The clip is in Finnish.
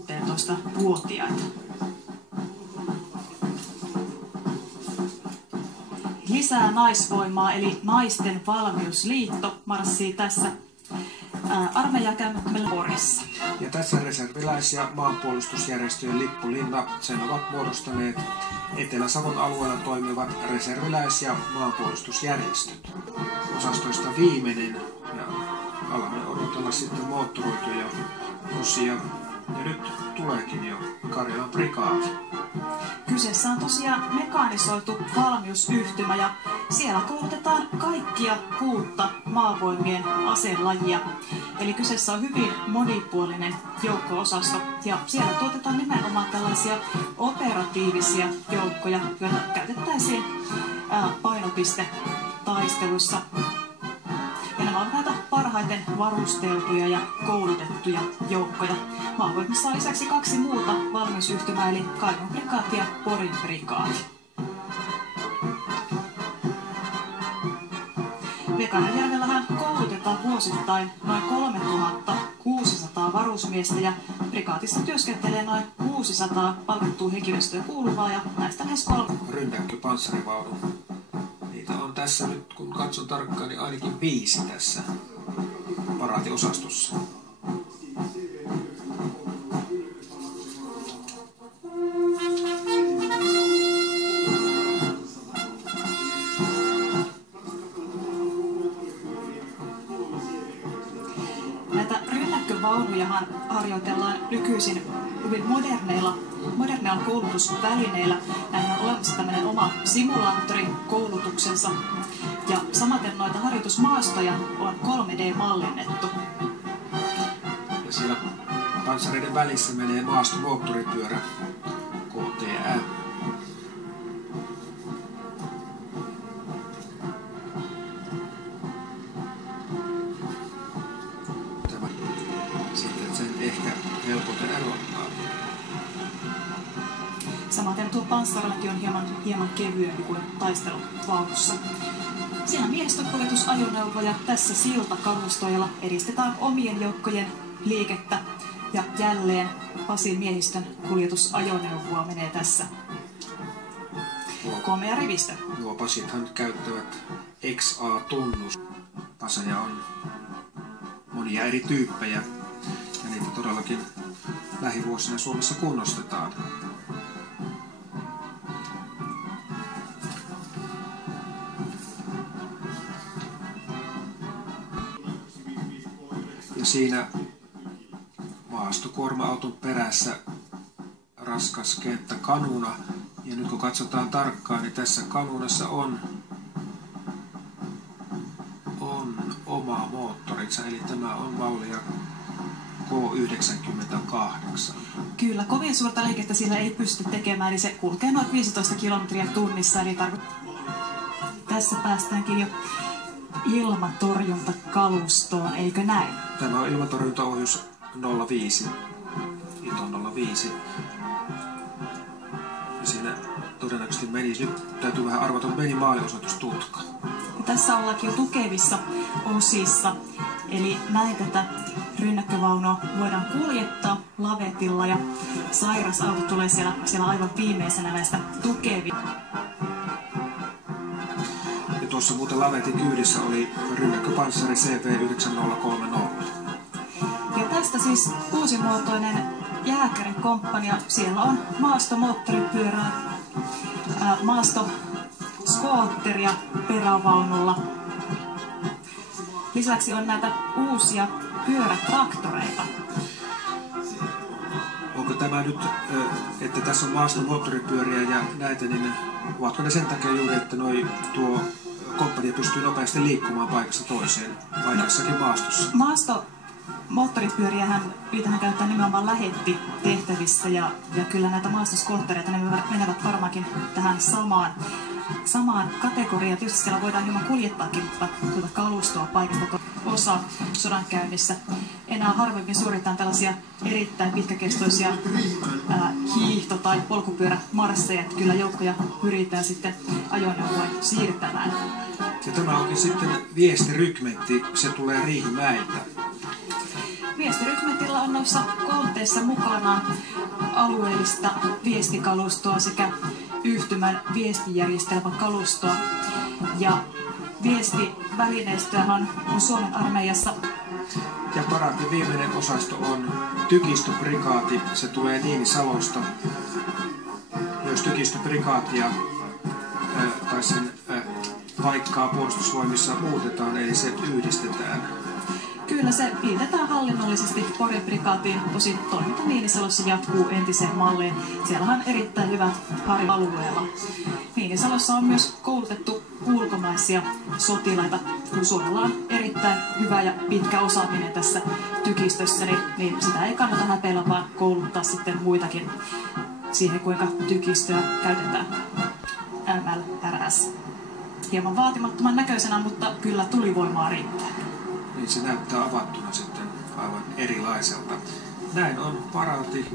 16-vuotiaita. Lisää naisvoimaa eli Naisten valmiusliitto marssii tässä armeijaa käymättömällä Porissa. Ja tässä reserviläis- ja maanpuolustusjärjestöjen lippulinna, sen ovat muodostaneet Etelä-Savon alueella toimivat reserviläis- ja maanpuolustusjärjestöt. Osastoista viimeinen, ja alamme odotella sitten moottoroituja osia, ja nyt tuleekin jo Karjalan prikaati. Kyseessä on tosiaan mekanisoitu valmiusyhtymä ja siellä koulutetaan kaikkia 6 maavoimien aselajia. Eli kyseessä on hyvin monipuolinen joukko-osasto ja siellä tuotetaan nimenomaan tällaisia operatiivisia joukkoja, joita käytettäisiin painopistetaisteluissa. Ja nämä ovat näitä parhaiten varusteltuja ja koulutettuja joukkoja. Maavoimissa on lisäksi 2 muuta valmiusyhtymää, eli Kainuun prikaati ja Porin prikaati. Vekaranjärvellähän koulutetaan vuosittain noin 3600 varusmiestä ja prikaatissa työskentelee noin 600 palkattua henkilöstöä kuuluvaa ja näistä lähes 3. Rynnäkköpanssarivaunu. Niitä on tässä nyt, kun katson tarkkaan, niin ainakin 5 tässä paraatiosastossa. Näitä rynnäkkövaunujahan harjoitellaan nykyisin hyvin moderneilla koulutusvälineillä. Näihin on olemassa tämmöinen oma simulaattorikoulutuksensa. Ja samaten noita harjoitusmaastoja on 3D-mallinnettu. Ja siellä panssareiden välissä menee maastomoottoripyörä KTM. Tämä sitten sen ehkä helpoten erottaa. Samaten tuo panssarointi on hieman kevyempi kuin taisteluvaunussa. Siinä miehistönkuljetusajoneuvoja tässä siltakalustojalla edistetään omien joukkojen liikettä ja jälleen Pasin miehistön kuljetusajoneuvoa menee tässä. Komea rivistö. Nuo pasithan käyttävät XA-tunnus. Paseja on monia eri tyyppejä ja niitä todellakin lähivuosina Suomessa kunnostetaan. Ja siinä maastokuorma-auton perässä raskas kenttä kanuna. Ja nyt kun katsotaan tarkkaan, niin tässä kanunassa on oma moottorinsa, eli tämä on mallia K98. Kyllä, kovin suurta liikettä sillä ei pysty tekemään, eli se kulkee noin 15 kilometriä tunnissa. Eli tässä päästäänkin jo ilmatorjuntakalustoon, eikö näin? Tämä on ilmatorjuntaohjus 05, Ito 05. Ja siinä todennäköisesti meni, nyt täytyy vähän arvata, että meni maaliosoitustutka. Tässä ollaankin jo tukevissa osissa, eli näin tätä rynnäkkövaunua voidaan kuljettaa lavetilla ja sairasauto tulee siellä aivan viimeisenä näistä tukevista. Ja tuossa muuten lavetin kyydissä oli rynnäkköpanssari CV9030. Ja tästä siis uusimuotoinen jääkärikomppania. Siellä on maastomoottoripyörää, maastoskootteria perävaunulla. Lisäksi on näitä uusia pyörätraktoreita. Onko tämä nyt, että tässä on maastomoottoripyöriä ja näitä, niin ovatko ne sen takia juuri, että tuo komppania pystyy nopeasti liikkumaan paikasta toiseen, vaikeassakin maastossa? Moottoripyöriähän niitähän käyttää nimenomaan lähettitehtävissä ja kyllä näitä maastoskoottereita ne menevät varmaankin tähän samaan kategoriaan. Tietysti siellä voidaan hieman kuljettaakin tuota kalustoa paikasta osa sodankäynnissä. Enää harvemmin suoritetaan tällaisia erittäin pitkäkestoisia hiihto- tai polkupyörämarsseja, että kyllä joukkoja pyritään sitten ajoneuvoin siirtämään. Ja tämä onkin sitten viestirykmentti, se tulee Riihimäeltä. viestirykmentillä on noissa kohteissa mukana alueellista viestikalustoa sekä yhtymän viestijärjestelmäkalustoa. Ja viestivälineistöä on Suomen armeijassa. Ja paraatin viimeinen osasto on tykistöprikaati. Se tulee Niinisalosta. Myös tykistöprikaatia tai sen paikkaa puolustusvoimissa muutetaan, eli se yhdistetään. Kyllä se liitetään hallinnollisesti Porin prikaatiin, tosin toiminta Niinisalossa jatkuu entiseen malliin. Siellä on erittäin hyvät harjoitusalueella. Niinisalossa on myös koulutettu ulkomaisia sotilaita, kun Suomella on erittäin hyvä ja pitkä osaaminen tässä tykistössä, niin sitä ei kannata häpeillä, vaan kouluttaa sitten muitakin siihen, kuinka tykistöä käytetään. MLRS. Hieman vaatimattoman näköisenä, mutta kyllä tulivoimaa riittää. Niin se näyttää avattuna sitten aivan erilaiselta. Näin on paraati